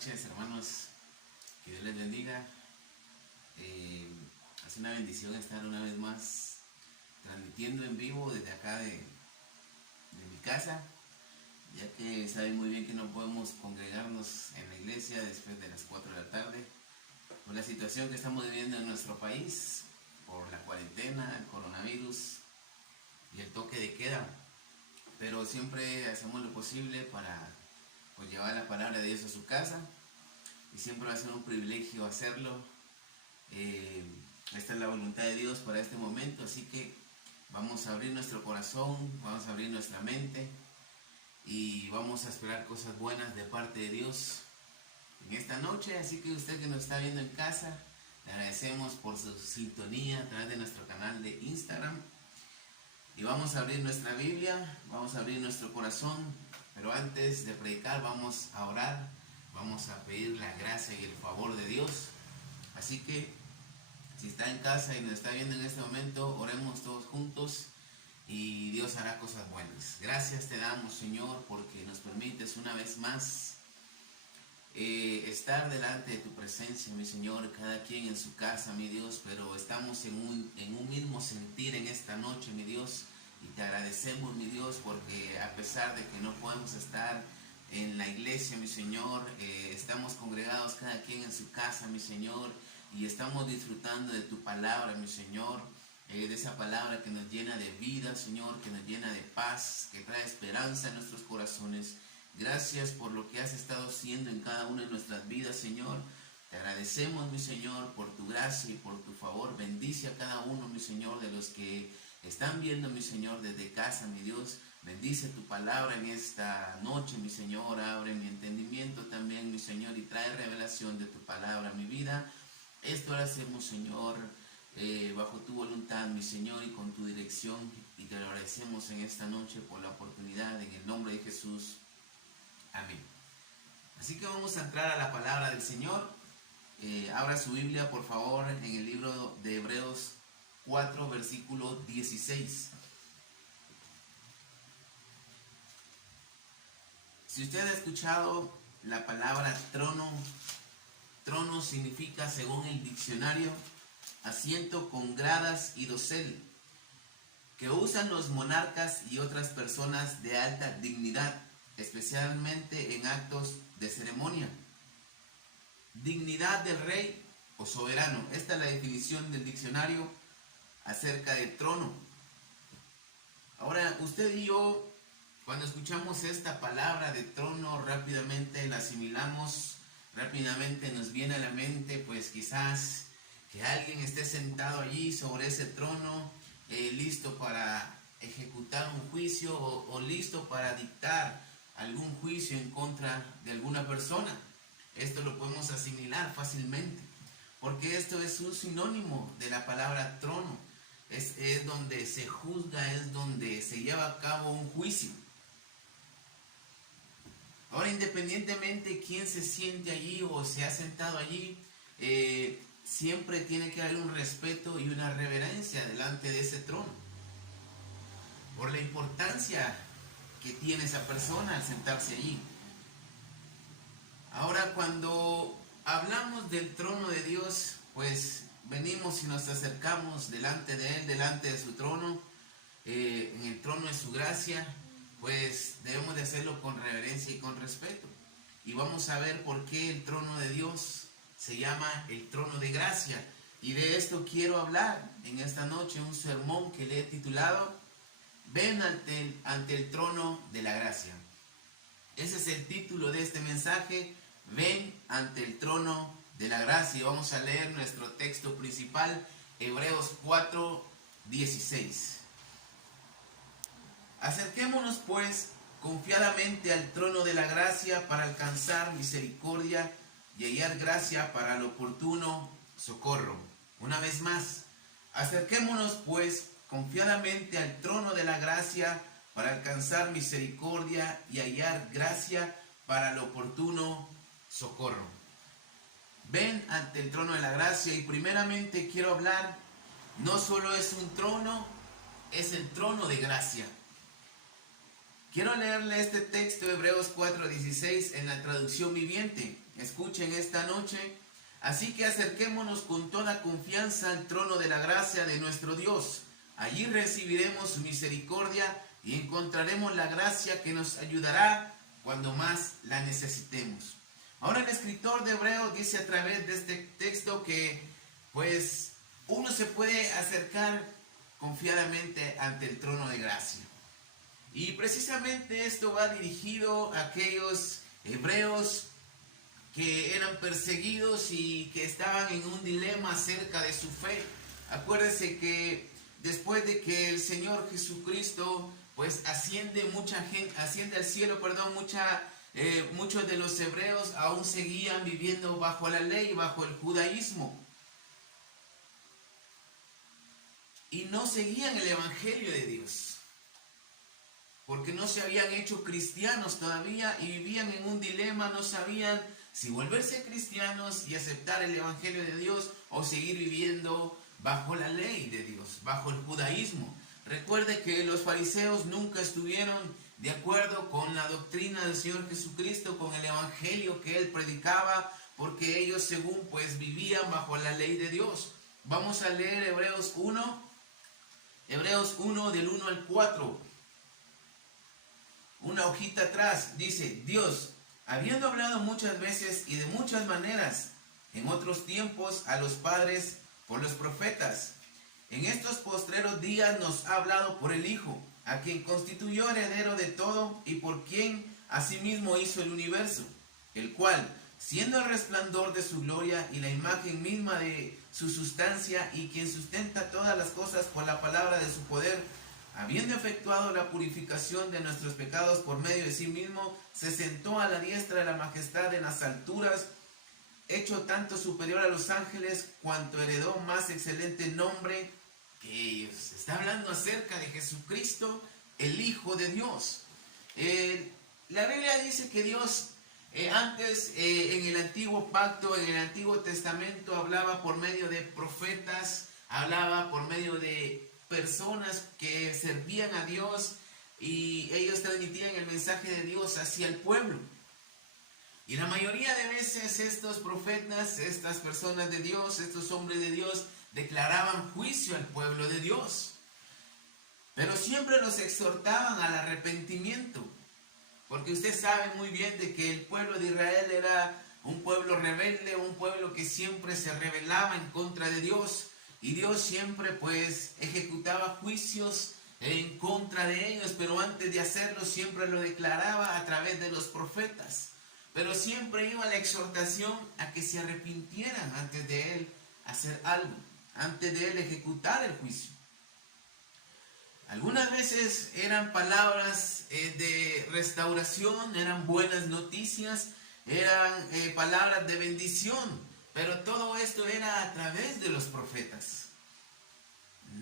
noches, hermanos. Que Dios les bendiga. Es una bendición estar una vez más transmitiendo en vivo desde acá de mi casa, ya que saben muy bien que no podemos congregarnos en la iglesia después de las 4 de la tarde por la situación que estamos viviendo en nuestro país, por la cuarentena, el coronavirus y el toque de queda. Pero siempre hacemos lo posible para llevar la palabra de Dios a su casa, y siempre va a ser un privilegio hacerlo. Esta es la voluntad de Dios para este momento, así que vamos a abrir nuestro corazón, vamos a abrir nuestra mente y vamos a esperar cosas buenas de parte de Dios en esta noche. Así que usted que nos está viendo en casa, le agradecemos por su sintonía a través de nuestro canal de Instagram. Y vamos a abrir nuestra Biblia, vamos a abrir nuestro corazón, pero antes de predicar vamos a orar, vamos a pedir la gracia y el favor de Dios. Así que si está en casa y nos está viendo en este momento, oremos todos juntos y Dios hará cosas buenas. Gracias te damos, Señor, porque nos permites una vez más estar delante de tu presencia, mi Señor, cada quien en su casa, mi Dios, pero estamos en un mismo sentir en esta noche, mi Dios, y te agradecemos, mi Dios, porque a pesar de que no podemos estar en la iglesia, mi Señor, estamos congregados cada quien en su casa, mi Señor, y estamos disfrutando de tu palabra, mi Señor, de esa palabra que nos llena de vida, Señor, que nos llena de paz, que trae esperanza en nuestros corazones. Gracias por lo que has estado haciendo en cada una de nuestras vidas, Señor. Te agradecemos, mi Señor, por tu gracia y por tu favor. Bendice a cada uno, mi Señor, de los que están viendo, mi Señor, desde casa, mi Dios. Bendice tu palabra en esta noche, mi Señor. Abre mi entendimiento también, mi Señor, y trae revelación de tu palabra a mi vida. Esto lo hacemos, Señor, bajo tu voluntad, mi Señor, y con tu dirección. Y te lo agradecemos en esta noche por la oportunidad, en el nombre de Jesús. Amén. Así que vamos a entrar a la palabra del Señor. Abra su Biblia, por favor, en el libro de Hebreos 4, versículo 16. Si usted ha escuchado la palabra trono, trono significa, según el diccionario, asiento con gradas y dosel, que usan los monarcas y otras personas de alta dignidad, especialmente en actos de ceremonia. Dignidad del rey o soberano. Esta es la definición del diccionario acerca del trono. Ahora, usted y yo, cuando escuchamos esta palabra de trono, rápidamente la asimilamos, rápidamente nos viene a la mente, pues quizás que alguien esté sentado allí sobre ese trono, listo para ejecutar un juicio o listo para dictar algún juicio en contra de alguna persona. Esto lo podemos asimilar fácilmente, porque esto es un sinónimo de la palabra trono. Es donde se juzga, es donde se lleva a cabo un juicio. Ahora, independientemente de quién se siente allí o se ha sentado allí, siempre tiene que haber un respeto y una reverencia delante de ese trono, por la importancia que tiene esa persona al sentarse allí. Ahora, cuando hablamos del trono de Dios, pues venimos y nos acercamos delante de Él, delante de su trono, en el trono de su gracia, pues debemos de hacerlo con reverencia y con respeto. Y vamos a ver por qué el trono de Dios se llama el trono de gracia. Y de esto quiero hablar en esta noche, un sermón que le he titulado Ven ante el trono de la gracia. Ese es el título de este mensaje, Ven ante el trono de la gracia. Vamos a leer nuestro texto principal, Hebreos 4, 16. Acerquémonos pues confiadamente al trono de la gracia para alcanzar misericordia y hallar gracia para el oportuno socorro. Una vez más, acerquémonos pues confiadamente al trono de la gracia para alcanzar misericordia y hallar gracia para el oportuno socorro. Ven ante el trono de la gracia, y primeramente quiero hablar, no solo es un trono, es el trono de gracia. Quiero leerle este texto, Hebreos 4:16, en la traducción viviente. escuchen esta noche. Así que acerquémonos con toda confianza al trono de la gracia de nuestro Dios. Allí recibiremos su misericordia y encontraremos la gracia que nos ayudará cuando más la necesitemos. Ahora el escritor de Hebreos dice a través de este texto que pues uno se puede acercar confiadamente ante el trono de gracia. Y precisamente esto va dirigido a aquellos hebreos que eran perseguidos y que estaban en un dilema acerca de su fe. Acuérdense que después de que el Señor Jesucristo pues asciende al cielo, muchos de los hebreos aún seguían viviendo bajo la ley, bajo el judaísmo. Y no seguían el evangelio de Dios, porque no se habían hecho cristianos todavía y vivían en un dilema, no sabían si volverse cristianos y aceptar el evangelio de Dios o seguir viviendo bajo la ley de Dios, bajo el judaísmo. Recuerde que los fariseos nunca estuvieron de acuerdo con la doctrina del Señor Jesucristo, con el evangelio que Él predicaba, porque ellos según pues vivían bajo la ley de Dios. Vamos a leer Hebreos 1 del 1 al 4. Una hojita atrás dice: Dios, habiendo hablado muchas veces y de muchas maneras en otros tiempos a los padres por los profetas, en estos postreros días nos ha hablado por el Hijo, a quien constituyó heredero de todo y por quien asimismo hizo el universo, el cual, siendo el resplandor de su gloria y la imagen misma de su sustancia, y quien sustenta todas las cosas por la palabra de su poder, habiendo efectuado la purificación de nuestros pecados por medio de sí mismo, se sentó a la diestra de la majestad en las alturas, hecho tanto superior a los ángeles, cuanto heredó más excelente nombre que ellos. Está hablando acerca de Jesucristo, el Hijo de Dios. La Biblia dice que Dios antes en el antiguo pacto, en el Antiguo Testamento, hablaba por medio de profetas, hablaba por medio de personas que servían a Dios y ellos transmitían el mensaje de Dios hacia el pueblo. Y la mayoría de veces estos profetas, estas personas de Dios, estos hombres de Dios, declaraban juicio al pueblo de Dios. Pero siempre los exhortaban al arrepentimiento. Porque usted sabe muy bien de que el pueblo de Israel era un pueblo rebelde, un pueblo que siempre se rebelaba en contra de Dios. Y Dios siempre pues ejecutaba juicios en contra de ellos, pero antes de hacerlo siempre lo declaraba a través de los profetas. Pero siempre iba la exhortación a que se arrepintieran antes de Él hacer algo, antes de Él ejecutar el juicio. Algunas veces eran palabras de restauración, eran buenas noticias, eran palabras de bendición, pero todo esto era a través de los profetas.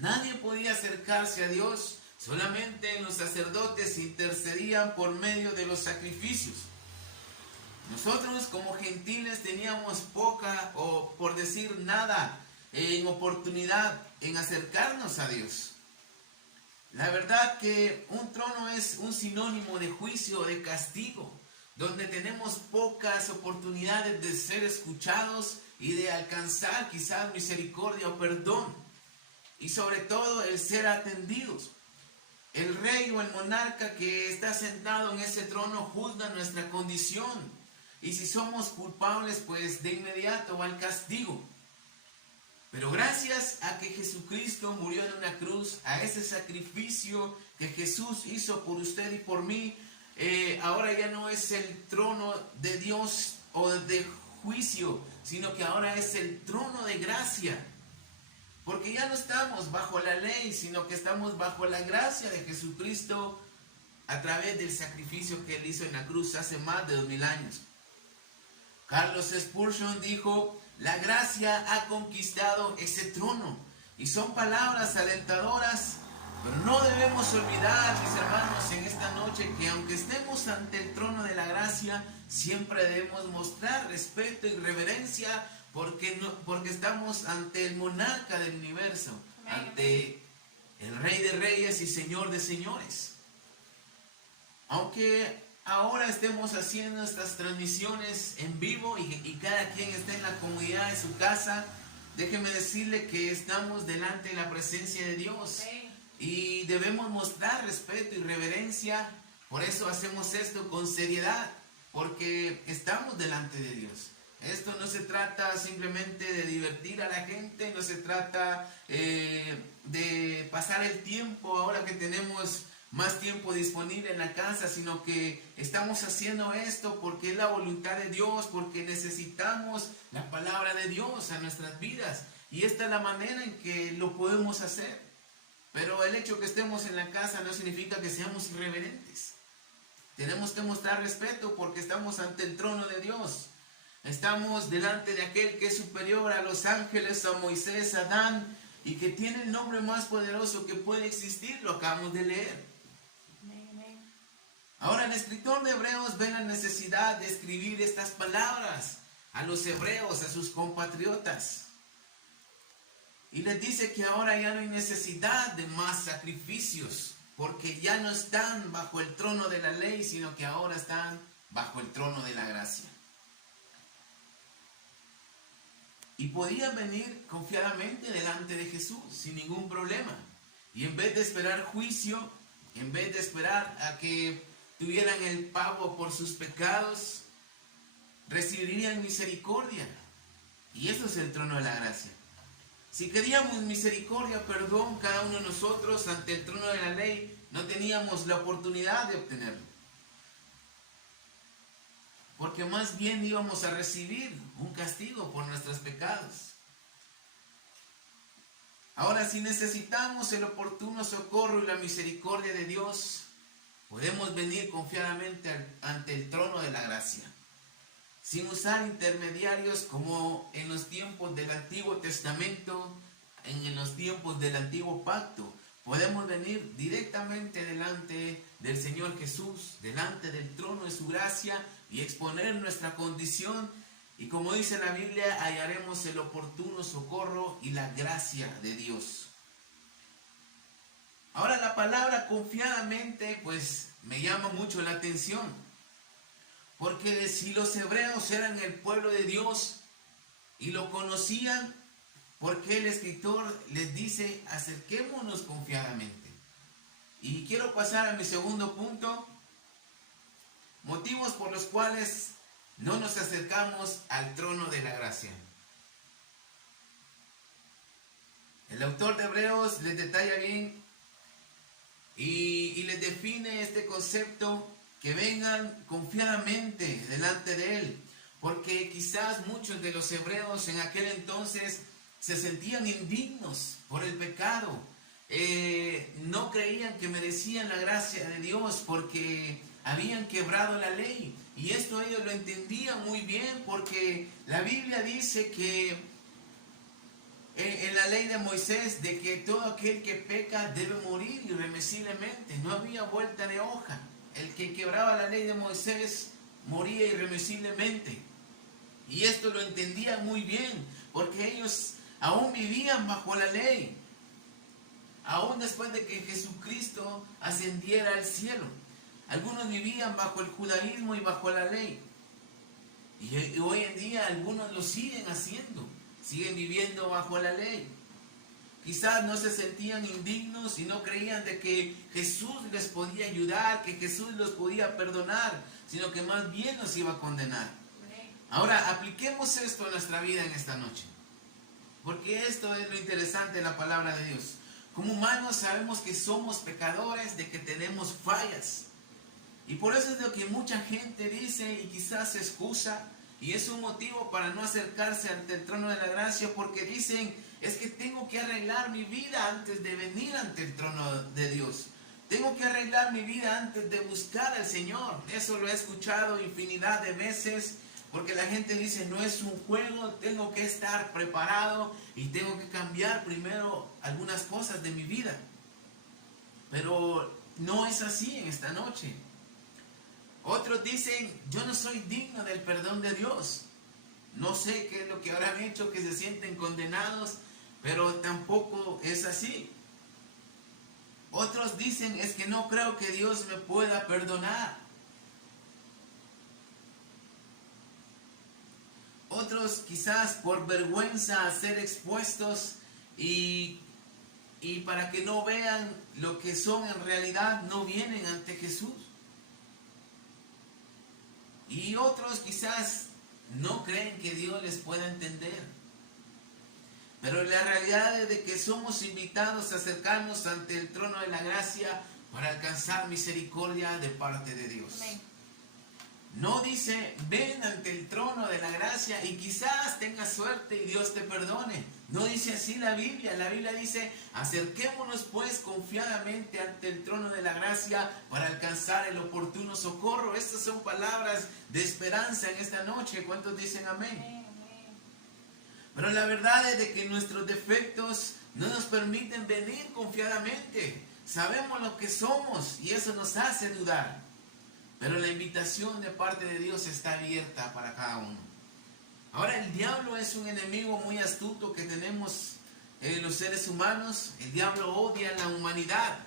Nadie podía acercarse a Dios, solamente los sacerdotes intercedían por medio de los sacrificios. Nosotros como gentiles teníamos poca, o por decir nada, en oportunidad en acercarnos a Dios. La verdad que un trono es un sinónimo de juicio o de castigo, donde tenemos pocas oportunidades de ser escuchados y de alcanzar quizás misericordia o perdón, y sobre todo el ser atendidos. El rey o el monarca que está sentado en ese trono juzga nuestra condición, y si somos culpables pues de inmediato va al castigo. Pero gracias a que Jesucristo murió en una cruz, a ese sacrificio que Jesús hizo por usted y por mí, ahora ya no es el trono de Dios o de juicio, sino que ahora es el trono de gracia. Porque ya no estamos bajo la ley, sino que estamos bajo la gracia de Jesucristo a través del sacrificio que Él hizo en la cruz hace más de 2000 años. Carlos Spurgeon dijo: la gracia ha conquistado ese trono. Y son palabras alentadoras, pero no debemos olvidar, mis hermanos, en esta noche, que aunque estemos ante el trono de la gracia, siempre debemos mostrar respeto y reverencia, porque estamos ante el monarca del universo, ante el Rey de Reyes y Señor de Señores. Aunque ahora estemos haciendo estas transmisiones en vivo y cada quien esté en la comodidad de su casa, déjeme decirle que estamos delante de la presencia de Dios y debemos mostrar respeto y reverencia. Por eso hacemos esto con seriedad, porque estamos delante de Dios. Esto no se trata simplemente de divertir a la gente, no se trata de pasar el tiempo ahora que tenemos más tiempo disponible en la casa, sino que estamos haciendo esto porque es la voluntad de Dios, porque necesitamos la palabra de Dios a nuestras vidas. Y esta es la manera en que lo podemos hacer. Pero el hecho que estemos en la casa no significa que seamos irreverentes. Tenemos que mostrar respeto porque estamos ante el trono de Dios. Estamos delante de aquel que es superior a los ángeles, a Moisés, a Adán, y que tiene el nombre más poderoso que puede existir. Lo acabamos de leer. Ahora el escritor de Hebreos ve la necesidad de escribir estas palabras a los hebreos, a sus compatriotas. Y les dice que ahora ya no hay necesidad de más sacrificios, porque ya no están bajo el trono de la ley, sino que ahora están bajo el trono de la gracia. Y podían venir confiadamente delante de Jesús, sin ningún problema. Y en vez de esperar juicio, en vez de esperar a que tuvieran el pago por sus pecados, recibirían misericordia. Y eso es el trono de la gracia. Si queríamos misericordia, perdón, cada uno de nosotros ante el trono de la ley, no teníamos la oportunidad de obtenerlo. Porque más bien íbamos a recibir un castigo por nuestros pecados. Ahora, si necesitamos el oportuno socorro y la misericordia de Dios, podemos venir confiadamente ante el trono de la gracia, sin usar intermediarios como en los tiempos del Antiguo Testamento, en los tiempos del Antiguo Pacto. Podemos venir directamente delante del Señor Jesús, delante del trono de su gracia y exponer nuestra condición. Y como dice la Biblia, hallaremos el oportuno socorro y la gracia de Dios. Ahora la palabra confiadamente pues me llama mucho la atención. Porque si los hebreos eran el pueblo de Dios y lo conocían, ¿por qué el escritor les dice acerquémonos confiadamente? Y quiero pasar a mi segundo punto. Motivos por los cuales no nos acercamos al trono de la gracia. El autor de Hebreos les detalla bien y les define este concepto, que vengan confiadamente delante de Él. Porque quizás muchos de los hebreos en aquel entonces se sentían indignos por el pecado. No creían que merecían la gracia de Dios porque habían quebrado la ley. Y esto ellos lo entendían muy bien, porque la Biblia dice que en la ley de Moisés, de que todo aquel que peca debe morir irremisiblemente. No había vuelta de hoja. El que quebraba la ley de Moisés moría irremisiblemente. Y esto lo entendían muy bien, porque ellos aún vivían bajo la ley, aún después de que Jesucristo ascendiera al cielo. Algunos vivían bajo el judaísmo y bajo la ley. Y hoy en día algunos lo siguen haciendo, siguen viviendo bajo la ley. Quizás no se sentían indignos y no creían de que Jesús les podía ayudar, que Jesús los podía perdonar, sino que más bien los iba a condenar. Ahora, apliquemos esto a nuestra vida en esta noche, porque esto es lo interesante de la palabra de Dios. Como humanos sabemos que somos pecadores, de que tenemos fallas. Y por eso es lo que mucha gente dice y quizás se excusa, y es un motivo para no acercarse ante el trono de la gracia, porque dicen, es que tengo que arreglar mi vida antes de venir ante el trono de Dios. Tengo que arreglar mi vida antes de buscar al Señor. Eso lo he escuchado infinidad de veces, porque la gente dice, no es un juego, tengo que estar preparado y tengo que cambiar primero algunas cosas de mi vida. Pero no es así en esta noche. Otros dicen, yo no soy digno del perdón de Dios. No sé qué es lo que habrán hecho, que se sienten condenados, pero tampoco es así. Otros dicen, es que no creo que Dios me pueda perdonar. otros quizás por vergüenza a ser expuestos y para que no vean lo que son en realidad, no vienen ante Jesús. Y otros quizás no creen que Dios les pueda entender. Pero la realidad es de que somos invitados a acercarnos ante el trono de la gracia para alcanzar misericordia de parte de Dios. Amén. No dice, ven ante el trono de la gracia y quizás tengas suerte y Dios te perdone. No dice así la Biblia. La Biblia dice, acerquémonos pues confiadamente ante el trono de la gracia para alcanzar el oportuno socorro. Estas son palabras de esperanza en esta noche. ¿Cuántos dicen amén? Amén. Pero la verdad es de que nuestros defectos no nos permiten venir confiadamente. Sabemos lo que somos y eso nos hace dudar. Pero la invitación de parte de Dios está abierta para cada uno. Ahora, el diablo es un enemigo muy astuto que tenemos los seres humanos. El diablo odia a la humanidad.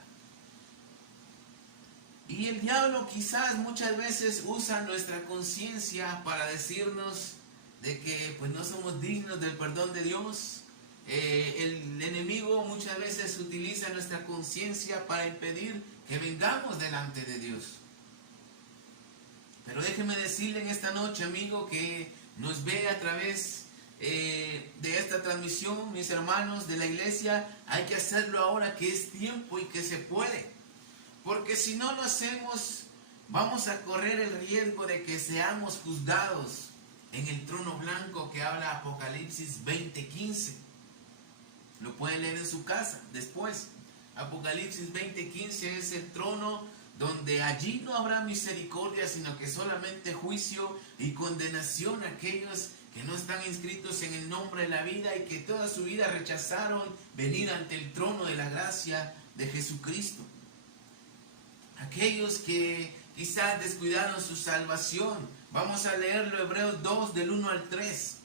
Y el diablo quizás muchas veces usa nuestra conciencia para decirnos de que pues no somos dignos del perdón de Dios. El enemigo muchas veces utiliza nuestra conciencia para impedir que vengamos delante de Dios. Pero déjeme decirle en esta noche, amigo, que nos ve a través de esta transmisión, mis hermanos de la iglesia, hay que hacerlo ahora que es tiempo y que se puede. Porque si no lo hacemos, vamos a correr el riesgo de que seamos juzgados en el trono blanco que habla Apocalipsis 20:15. Lo pueden leer en su casa después. Apocalipsis 20:15 es el trono donde allí no habrá misericordia, sino que solamente juicio y condenación a aquellos que no están inscritos en el nombre de la vida y que toda su vida rechazaron venir ante el trono de la gracia de Jesucristo. Aquellos que quizás descuidaron su salvación. Vamos a leerlo, Hebreos 2, del 1 al 3.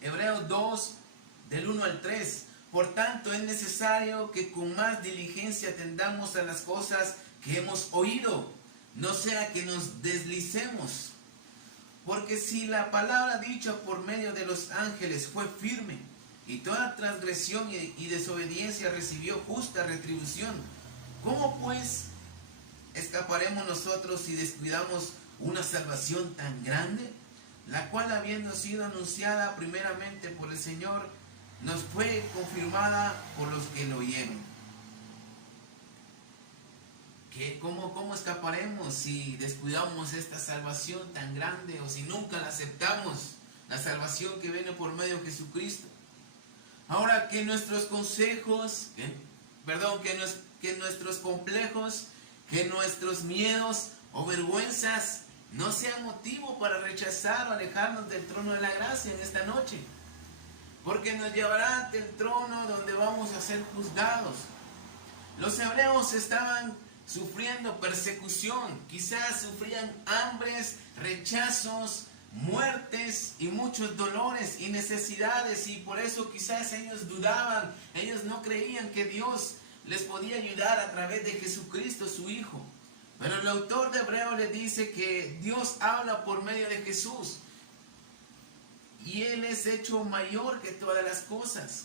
Hebreos 2, del 1 al 3. Por tanto, es necesario que con más diligencia atendamos a las cosas que hemos oído, no sea que nos deslicemos. Porque si la palabra dicha por medio de los ángeles fue firme, y toda transgresión y desobediencia recibió justa retribución, ¿cómo pues escaparemos nosotros si descuidamos una salvación tan grande, la cual, habiendo sido anunciada primeramente por el Señor, nos fue confirmada por los que lo oyeron? ¿Cómo escaparemos si descuidamos esta salvación tan grande o si nunca la aceptamos, la salvación que viene por medio de Jesucristo? Ahora, que nuestros consejos, que nuestros complejos, que nuestros miedos o vergüenzas no sean motivo para rechazar o alejarnos del trono de la gracia en esta noche. Porque nos llevará ante el trono donde vamos a ser juzgados. Los hebreos estaban sufriendo persecución, quizás sufrían hambres, rechazos, muertes y muchos dolores y necesidades, y por eso quizás ellos dudaban, ellos no creían que Dios les podía ayudar a través de Jesucristo, su Hijo. Pero el autor de Hebreos le dice que Dios habla por medio de Jesús y Él es hecho mayor que todas las cosas.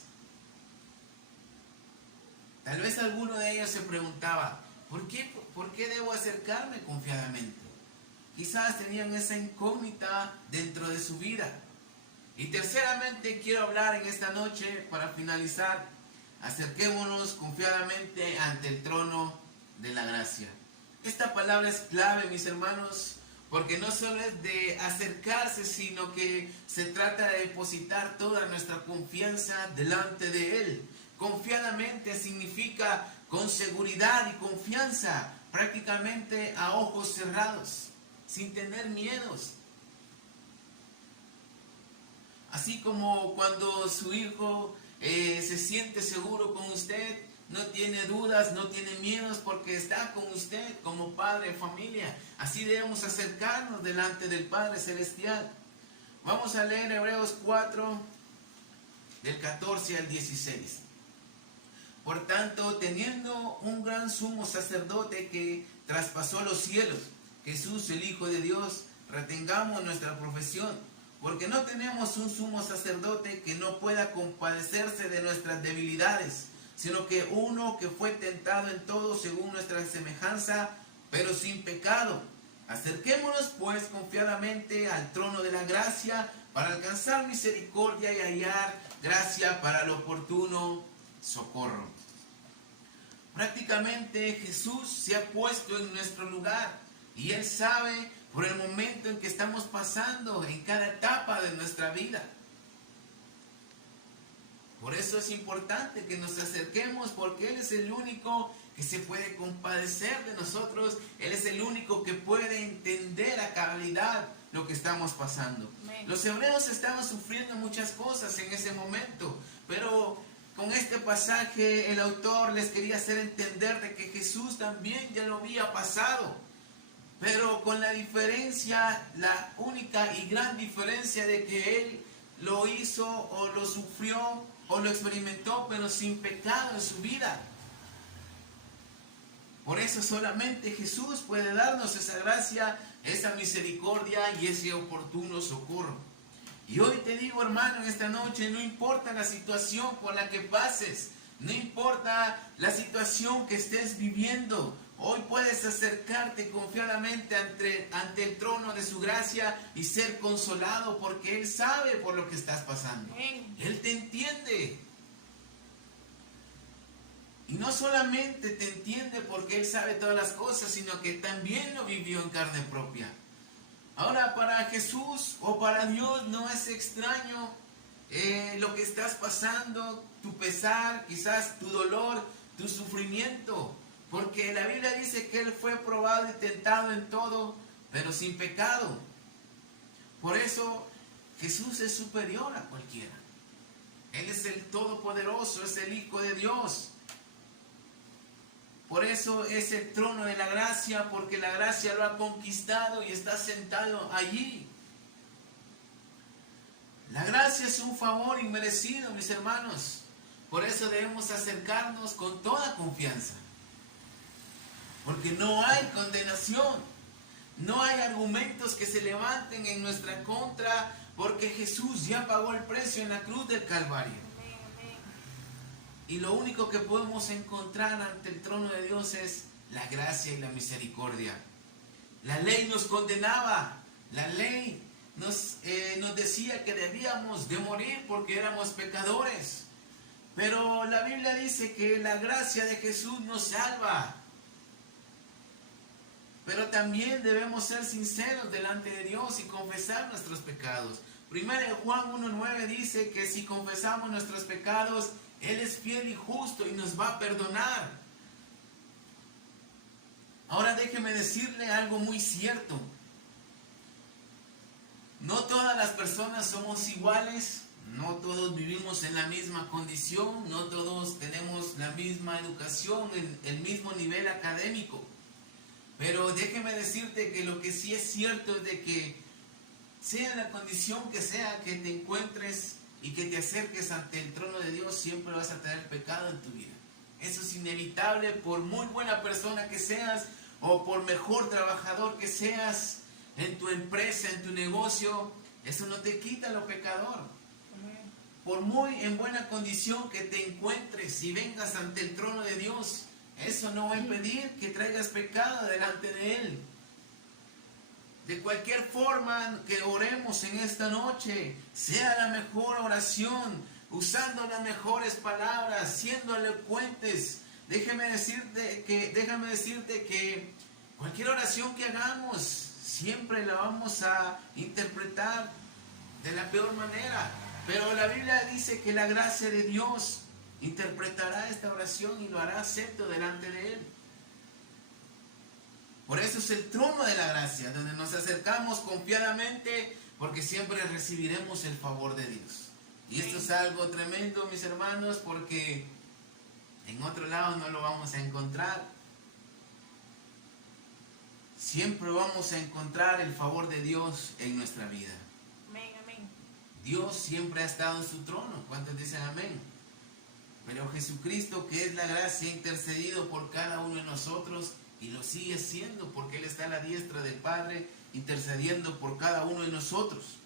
Tal vez alguno de ellos se preguntaba, ¿por qué debo acercarme confiadamente? Quizás tenían esa incógnita dentro de su vida. Y terceramente quiero hablar en esta noche, para finalizar, acerquémonos confiadamente ante el trono de la gracia. Esta palabra es clave, mis hermanos, porque no solo es de acercarse, sino que se trata de depositar toda nuestra confianza delante de Él. Confiadamente significa con seguridad y confianza, prácticamente a ojos cerrados, sin tener miedos. Así como cuando su hijo se siente seguro con usted, no tiene dudas, no tiene miedos porque está con usted como padre de familia. Así debemos acercarnos delante del Padre Celestial. Vamos a leer Hebreos 4, del 14 al 16. Por tanto, teniendo un gran sumo sacerdote que traspasó los cielos, Jesús, el Hijo de Dios, retengamos nuestra profesión, porque no tenemos un sumo sacerdote que no pueda compadecerse de nuestras debilidades, sino que uno que fue tentado en todo según nuestra semejanza, pero sin pecado. Acerquémonos pues confiadamente al trono de la gracia para alcanzar misericordia y hallar gracia para el oportuno socorro. Prácticamente Jesús se ha puesto en nuestro lugar y Él sabe por el momento en que estamos pasando en cada etapa de nuestra vida. Por eso es importante que nos acerquemos, porque Él es el único que se puede compadecer de nosotros. Él es el único que puede entender a cabalidad lo que estamos pasando. Amén. Los hebreos estaban sufriendo muchas cosas en ese momento, pero con este pasaje el autor les quería hacer entender de que Jesús también ya lo había pasado, pero con la diferencia, la única y gran diferencia de que Él lo hizo o lo sufrió o lo experimentó, pero sin pecado en su vida. Por eso solamente Jesús puede darnos esa gracia, esa misericordia y ese oportuno socorro. Y hoy te digo, hermano, en esta noche, no importa la situación por la que pases, no importa la situación que estés viviendo, hoy puedes acercarte confiadamente ante el trono de su gracia y ser consolado, porque Él sabe por lo que estás pasando. Él te entiende. Y no solamente te entiende porque Él sabe todas las cosas, sino que también lo vivió en carne propia. Ahora, para Jesús o para Dios no es extraño lo que estás pasando, tu pesar, quizás tu dolor, tu sufrimiento. Porque la Biblia dice que Él fue probado y tentado en todo, pero sin pecado. Por eso Jesús es superior a cualquiera. Él es el Todopoderoso, es el Hijo de Dios. Por eso es el trono de la gracia, porque la gracia lo ha conquistado y está sentado allí. La gracia es un favor inmerecido, mis hermanos. Por eso debemos acercarnos con toda confianza. Porque no hay condenación, no hay argumentos que se levanten en nuestra contra, porque Jesús ya pagó el precio en la cruz del Calvario. Y lo único que podemos encontrar ante el trono de Dios es la gracia y la misericordia. La ley nos condenaba, la ley nos decía que debíamos de morir porque éramos pecadores. Pero la Biblia dice que la gracia de Jesús nos salva. Pero también debemos ser sinceros delante de Dios y confesar nuestros pecados. Primero Juan 1:9 dice que si confesamos nuestros pecados, Él es fiel y justo y nos va a perdonar. Ahora déjeme decirle algo muy cierto. No todas las personas somos iguales, no todos vivimos en la misma condición, no todos tenemos la misma educación, el mismo nivel académico. Pero déjeme decirte que lo que sí es cierto es de que sea la condición que sea que te encuentres y que te acerques ante el trono de Dios, siempre vas a tener pecado en tu vida. Eso es inevitable, por muy buena persona que seas o por mejor trabajador que seas en tu empresa, en tu negocio, eso no te quita lo pecador. Por muy en buena condición que te encuentres y vengas ante el trono de Dios, eso no va a impedir que traigas pecado delante de Él. De cualquier forma que oremos en esta noche, sea la mejor oración, usando las mejores palabras, siendo elocuentes. Déjame decirte que cualquier oración que hagamos, siempre la vamos a interpretar de la peor manera. Pero la Biblia dice que la gracia de Dios interpretará esta oración y lo hará acepto delante de Él. Por eso es el trono de la gracia, donde nos acercamos confiadamente, porque siempre recibiremos el favor de Dios. Y esto es algo tremendo, mis hermanos, porque en otro lado no lo vamos a encontrar. Siempre vamos a encontrar el favor de Dios en nuestra vida. Amén, amén. Dios siempre ha estado en su trono. ¿Cuántos dicen amén? Pero Jesucristo, que es la gracia, ha intercedido por cada uno de nosotros Y lo sigue siendo porque Él está a la diestra del Padre intercediendo por cada uno de nosotros.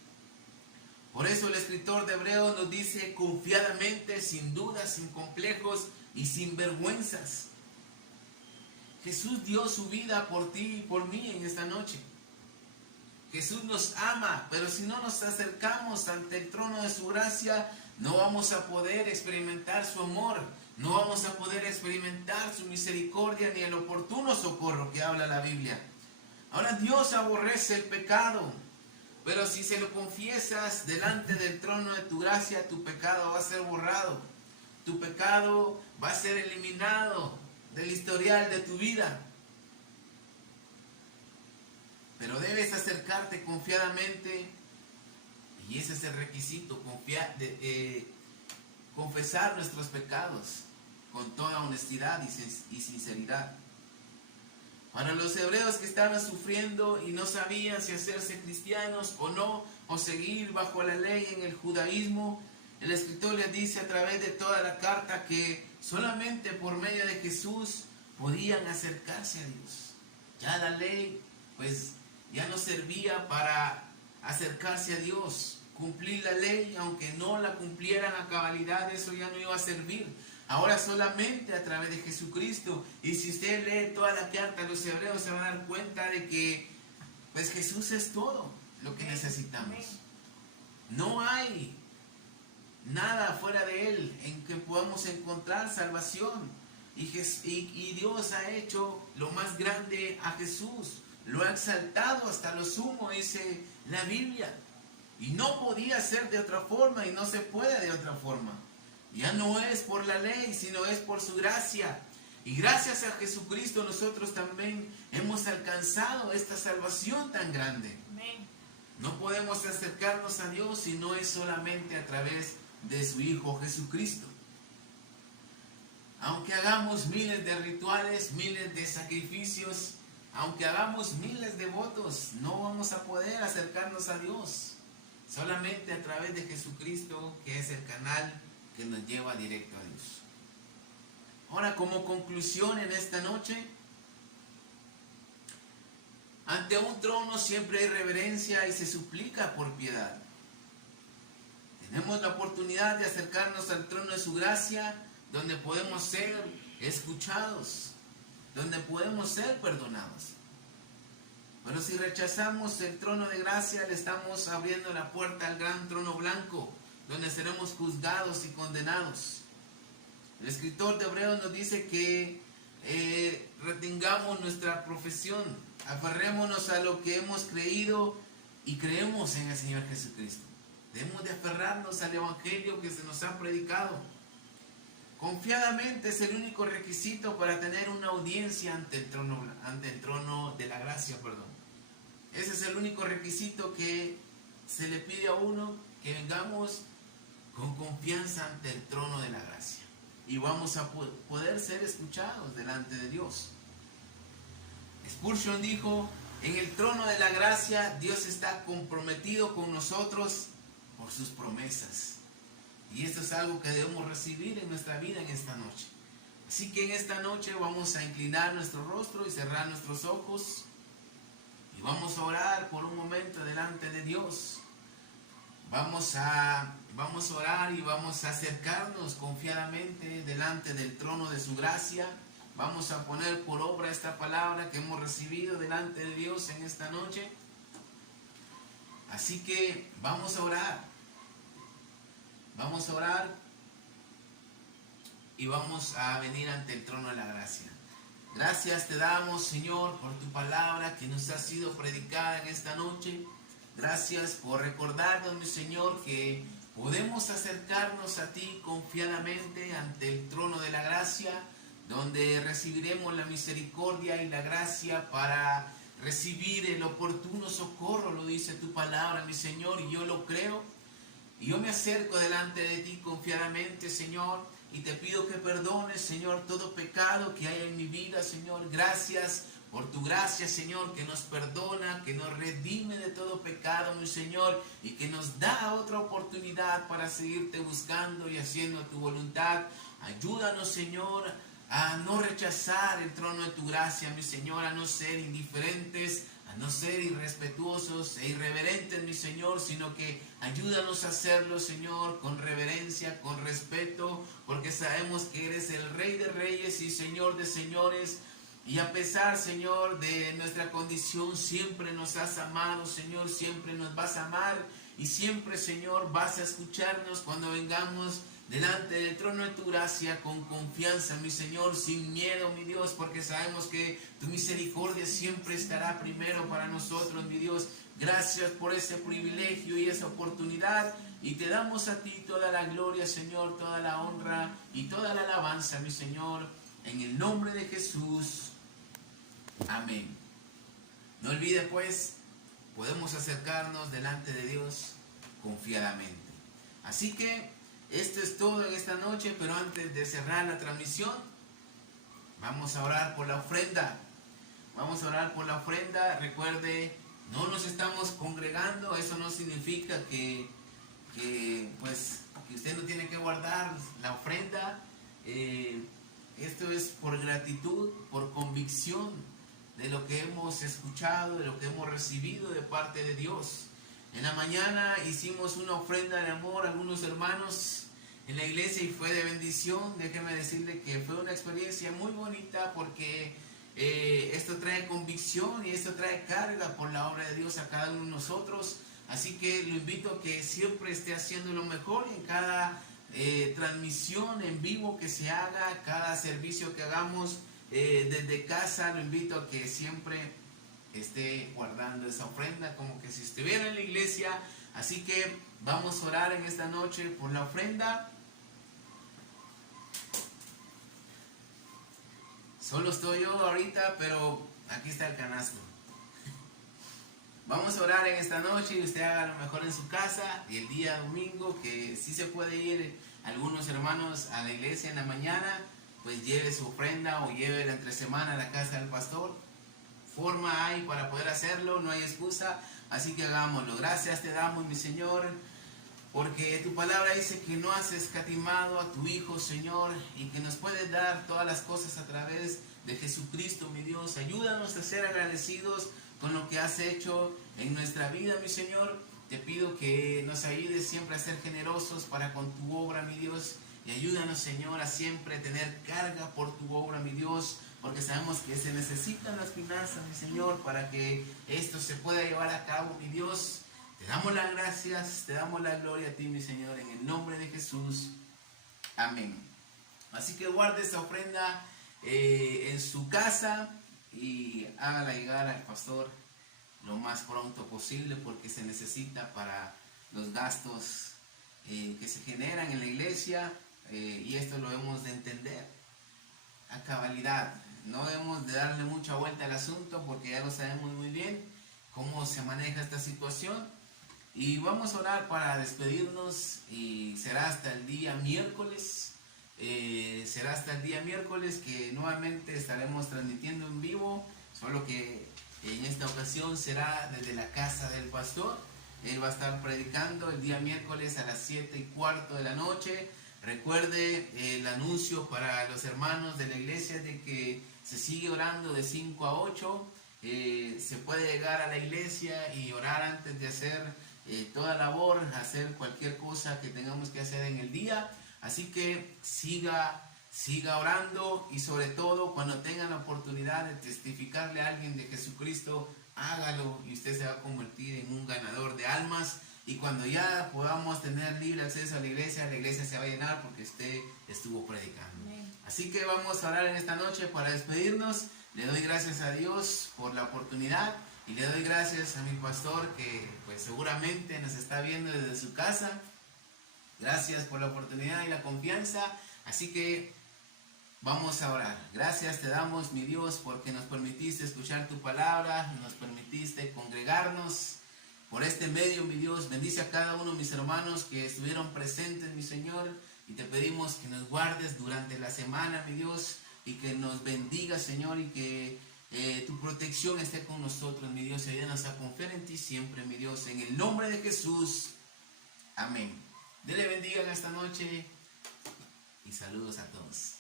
Por eso el escritor de Hebreos nos dice confiadamente, sin dudas, sin complejos y sin vergüenzas. Jesús dio su vida por ti y por mí en esta noche. Jesús nos ama, pero si no nos acercamos ante el trono de su gracia, no vamos a poder experimentar su amor, no vamos a poder experimentar su misericordia ni el oportuno socorro que habla la Biblia. Ahora, Dios aborrece el pecado, pero si se lo confiesas delante del trono de tu gracia, tu pecado va a ser borrado. Tu pecado va a ser eliminado del historial de tu vida. Pero debes acercarte confiadamente, y ese es el requisito, confesar nuestros pecados con toda honestidad y sinceridad. Para los hebreos que estaban sufriendo y no sabían si hacerse cristianos o no, o seguir bajo la ley en el judaísmo, el escritor les dice a través de toda la carta que solamente por medio de Jesús podían acercarse a Dios. Ya la ley, pues, ya no servía para acercarse a Dios. Cumplir la ley, aunque no la cumplieran a cabalidad, eso ya no iba a servir. Ahora solamente a través de Jesucristo. Y si usted lee toda la carta de los hebreos, se va a dar cuenta de que pues Jesús es todo lo que necesitamos. No hay nada fuera de Él en que podamos encontrar salvación. Y Dios ha hecho lo más grande a Jesús. Lo ha exaltado hasta lo sumo, dice la Biblia. Y no podía ser de otra forma y no se puede de otra forma. Ya no es por la ley, sino es por su gracia. Y gracias a Jesucristo nosotros también hemos alcanzado esta salvación tan grande. Amén. No podemos acercarnos a Dios si no es solamente a través de su Hijo Jesucristo. Aunque hagamos miles de rituales, miles de sacrificios, aunque hagamos miles de votos, no vamos a poder acercarnos a Dios. Solamente a través de Jesucristo, que es el canal que nos lleva directo a Dios. Ahora, como conclusión en esta noche, ante un trono siempre hay reverencia y se suplica por piedad. Tenemos la oportunidad de acercarnos al trono de su gracia, donde podemos ser escuchados, donde podemos ser perdonados. Pero si rechazamos el trono de gracia, le estamos abriendo la puerta al gran trono blanco, donde seremos juzgados y condenados. El escritor de Hebreos nos dice que retengamos nuestra profesión, aferrémonos a lo que hemos creído y creemos en el Señor Jesucristo. Debemos de aferrarnos al Evangelio que se nos ha predicado. Confiadamente es el único requisito para tener una audiencia ante el trono de la gracia, Ese es el único requisito que se le pide a uno, que vengamos con confianza ante el trono de la gracia. Y vamos a poder ser escuchados delante de Dios. Spurgeon dijo, en el trono de la gracia Dios está comprometido con nosotros por sus promesas. Y esto es algo que debemos recibir en nuestra vida en esta noche. Así que en esta noche vamos a inclinar nuestro rostro y cerrar nuestros ojos. Y vamos a orar por un momento delante de Dios. Vamos a orar y vamos a acercarnos confiadamente delante del trono de su gracia. Vamos a poner por obra esta palabra que hemos recibido delante de Dios en esta noche. Así que vamos a orar. Vamos a orar y vamos a venir ante el trono de la gracia. Gracias te damos, Señor, por tu palabra que nos ha sido predicada en esta noche. Gracias por recordarnos, mi Señor, que podemos acercarnos a ti confiadamente ante el trono de la gracia, donde recibiremos la misericordia y la gracia para recibir el oportuno socorro, lo dice tu palabra, mi Señor, y yo lo creo. Y yo me acerco delante de ti confiadamente, Señor, y te pido que perdones, Señor, todo pecado que haya en mi vida, Señor. Gracias por tu gracia, Señor, que nos perdona, que nos redime de todo pecado, mi Señor, y que nos da otra oportunidad para seguirte buscando y haciendo tu voluntad. Ayúdanos, Señor, a no rechazar el trono de tu gracia, mi Señor, a no ser indiferentes, a no ser irrespetuosos e irreverentes, mi Señor, sino que ayúdanos a hacerlo, Señor, con reverencia, con respeto, porque sabemos que eres el Rey de Reyes y Señor de Señores. Y a pesar, Señor, de nuestra condición, siempre nos has amado, Señor, siempre nos vas a amar y siempre, Señor, vas a escucharnos cuando vengamos delante del trono de tu gracia con confianza, mi Señor, sin miedo, mi Dios, porque sabemos que tu misericordia siempre estará primero para nosotros, mi Dios. Gracias por ese privilegio y esa oportunidad, y te damos a ti toda la gloria, Señor, toda la honra y toda la alabanza, mi Señor, en el nombre de Jesús. Amén. No olvide, pues, podemos acercarnos delante de Dios confiadamente. Así que esto es todo en esta noche, pero antes de cerrar la transmisión, vamos a orar por la ofrenda. Vamos a orar por la ofrenda. Recuerde, no nos estamos congregando, eso no significa que usted no tiene que guardar la ofrenda. Esto es por gratitud, por convicción de lo que hemos escuchado, de lo que hemos recibido de parte de Dios. En la mañana hicimos una ofrenda de amor a algunos hermanos en la iglesia y fue de bendición. Déjeme decirle que fue una experiencia muy bonita, porque esto trae convicción y esto trae carga por la obra de Dios a cada uno de nosotros. Así que lo invito a que siempre esté haciendo lo mejor en cada transmisión en vivo que se haga, cada servicio que hagamos desde casa. Lo invito a que siempre esté guardando esa ofrenda como que si estuviera en la iglesia. Así que vamos a orar en esta noche por la ofrenda. Solo estoy yo ahorita, pero aquí está el canasto. Vamos a orar en esta noche y usted haga lo mejor en su casa. Y el día domingo, que sí se puede ir algunos hermanos a la iglesia en la mañana, pues lleve su ofrenda o lleve la entre semana a la casa del pastor. Forma hay para poder hacerlo, no hay excusa, así que hagámoslo. Gracias te damos, mi Señor, porque tu palabra dice que no has escatimado a tu Hijo, Señor, y que nos puedes dar todas las cosas a través de Jesucristo, mi Dios. Ayúdanos a ser agradecidos con lo que has hecho en nuestra vida, mi Señor. Te pido que nos ayudes siempre a ser generosos para con tu obra, mi Dios, y ayúdanos, Señor, a siempre tener carga por tu obra, mi Dios, porque sabemos que se necesitan las finanzas, mi Señor, para que esto se pueda llevar a cabo, mi Dios. Te damos las gracias, te damos la gloria a ti, mi Señor, en el nombre de Jesús. Amén. Así que guarde esa ofrenda en su casa y hágala llegar al pastor lo más pronto posible, porque se necesita para los gastos que se generan en la iglesia, y esto lo hemos de entender a cabalidad. No debemos de darle mucha vuelta al asunto, porque ya lo sabemos muy bien cómo se maneja esta situación. Y vamos a orar para despedirnos, y será hasta el día miércoles. Será hasta el día miércoles que nuevamente estaremos transmitiendo en vivo, solo que en esta ocasión será desde la casa del pastor. Él va a estar predicando el día miércoles a las 7:15 de la noche. Recuerde el anuncio para los hermanos de la iglesia de que se sigue orando de 5 a 8. Se puede llegar a la iglesia y orar antes de hacer toda labor, hacer cualquier cosa que tengamos que hacer en el día. Así que siga orando, y sobre todo cuando tengan la oportunidad de testificarle a alguien de Jesucristo, hágalo, y usted se va a convertir en un ganador de almas. Y cuando ya podamos tener libre acceso a la iglesia se va a llenar porque usted estuvo predicando. Así que vamos a orar en esta noche para despedirnos. Le doy gracias a Dios por la oportunidad, y le doy gracias a mi pastor, que pues seguramente nos está viendo desde su casa. Gracias por la oportunidad y la confianza. Así que vamos a orar. Gracias te damos, mi Dios, porque nos permitiste escuchar tu palabra, nos permitiste congregarnos por este medio, mi Dios. Bendice a cada uno de mis hermanos que estuvieron presentes, mi Señor, y te pedimos que nos guardes durante la semana, mi Dios, y que nos bendiga, Señor, y que tu protección esté con nosotros, mi Dios. Ayúdanos a confiar en ti siempre, mi Dios, en el nombre de Jesús. Amén. Dios le bendiga en esta noche y saludos a todos.